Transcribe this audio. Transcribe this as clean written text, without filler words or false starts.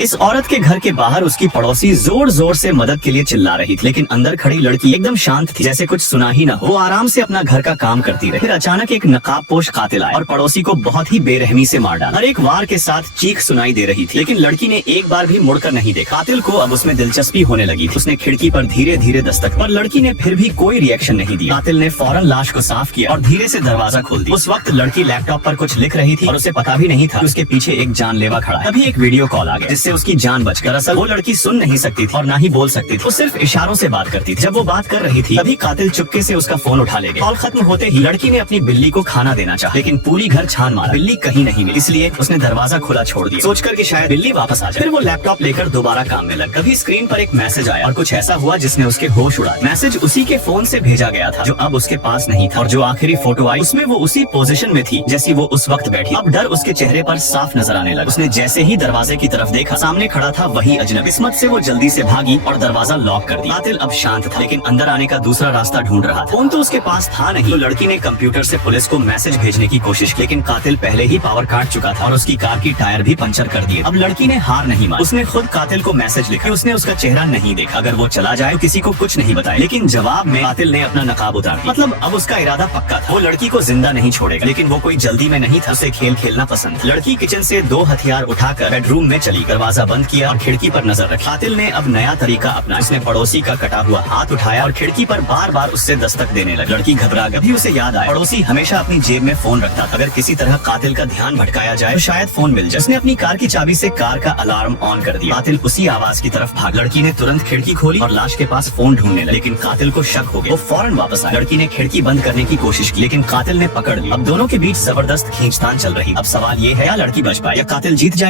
इस औरत के घर के बाहर उसकी पड़ोसी जोर जोर से मदद के लिए चिल्ला रही थी, लेकिन अंदर खड़ी लड़की एकदम शांत थी, जैसे कुछ सुना ही न हो। वो आराम से अपना घर का काम करती रही। फिर अचानक एक नकाबपोश कातिल आया और पड़ोसी को बहुत ही बेरहमी से मार डाला। हर एक वार के साथ चीख सुनाई दे रही थी, लेकिन लड़की ने एक बार भी मुड़कर नहीं देखा। कातिल को अब उसमें दिलचस्पी होने लगी थी। उसने खिड़की पर धीरे धीरे दस्तक, पर लड़की ने फिर भी कोई रिएक्शन नहीं दिया। कातिल ने फौरन लाश को साफ किया और धीरे से दरवाजा खोल दिया। उस वक्त लड़की लैपटॉप पर कुछ लिख रही थी और उसे पता भी नहीं था उसके पीछे एक जानलेवा खड़ा है। तभी एक वीडियो कॉल आ गया, जिससे उसकी जान बच गई। दरअसल वो लड़की सुन नहीं सकती थी और ना ही बोल सकती थी, वो सिर्फ इशारों से बात करती थी। जब वो बात कर रही थी तभी कातिल चुपके से उसका फोन उठा ले गया। कॉल खत्म होते ही लड़की ने अपनी बिल्ली को खाना देना चाहा, लेकिन पूरी घर छान मारा, बिल्ली कहीं नहीं मिली। इसलिए उसने दरवाजा खुला छोड़ दिया, सोचकर कि शायद बिल्ली वापस आ जाए। फिर वो लैपटॉप लेकर दोबारा काम में लग। कभी स्क्रीन पर एक मैसेज आया और कुछ ऐसा हुआ जिसने उसके होश उड़ा। मैसेज उसी के फोन से भेजा गया था जो अब उसके पास नहीं था, और जो आखिरी फोटो आई उसमें वो उसी पोजीशन में थी जैसी वो उस वक्त बैठी। अब डर उसके चेहरे पर साफ नजर आने लगा। उसने जैसे ही दरवाजे की तरफ देखा, सामने खड़ा था वही अजनबी। किस्मत से वो जल्दी से भागी और दरवाजा लॉक कर दिया। कातिल अब शांत था, लेकिन अंदर आने का दूसरा रास्ता ढूंढ रहा था। फोन तो उसके पास था नहीं, तो लड़की ने कंप्यूटर से पुलिस को मैसेज भेजने की कोशिश की, लेकिन कातिल पहले ही पावर काट चुका था और उसकी कार की टायर भी पंचर कर दिए। अब लड़की ने हार नहीं मानी। उसने खुद कातिल को मैसेज लिखा। उसने उसका चेहरा नहीं देखा, अगर वो चला जाए तो किसी को कुछ नहीं बताए। लेकिन जवाब में कातिल ने अपना नकाब उतार दिया। मतलब अब उसका इरादा पक्का था, वो लड़की को जिंदा नहीं छोड़ेगा। लेकिन वो कोई जल्दी में नहीं था, उसे खेल खेलना पसंद था। लड़की किचन से 2 हथियार उठाकर बेडरूम में चली, दरवाजा बंद किया और खिड़की पर नजर रखी। कातिल ने अब नया तरीका अपना। उसने पड़ोसी का कटा हुआ हाथ उठाया और खिड़की पर बार बार उससे दस्तक देने लगा। लड़की घबरा गई। अभी उसे याद आया, पड़ोसी हमेशा अपनी जेब में फोन रखता था, अगर किसी तरह कातिल का ध्यान भटकाया जाए तो शायद फोन मिल जाए। उसने अपनी कार की चाबी से कार का अलार्म ऑन कर दिया। कातिल उसी आवाज की तरफ भागा। लड़की ने तुरंत खिड़की खोली और लाश के पास फोन ढूंढने लगी, लेकिन कातिल को शक हो गया। वो फौरन वापस आया। लड़की ने खिड़की बंद करने की कोशिश की, लेकिन कातिल ने पकड़ लिया। अब दोनों के बीच जबरदस्त खींचतान चल रही। अब सवाल ये है, क्या लड़की बच पाए या कातिल जीत जाएगा?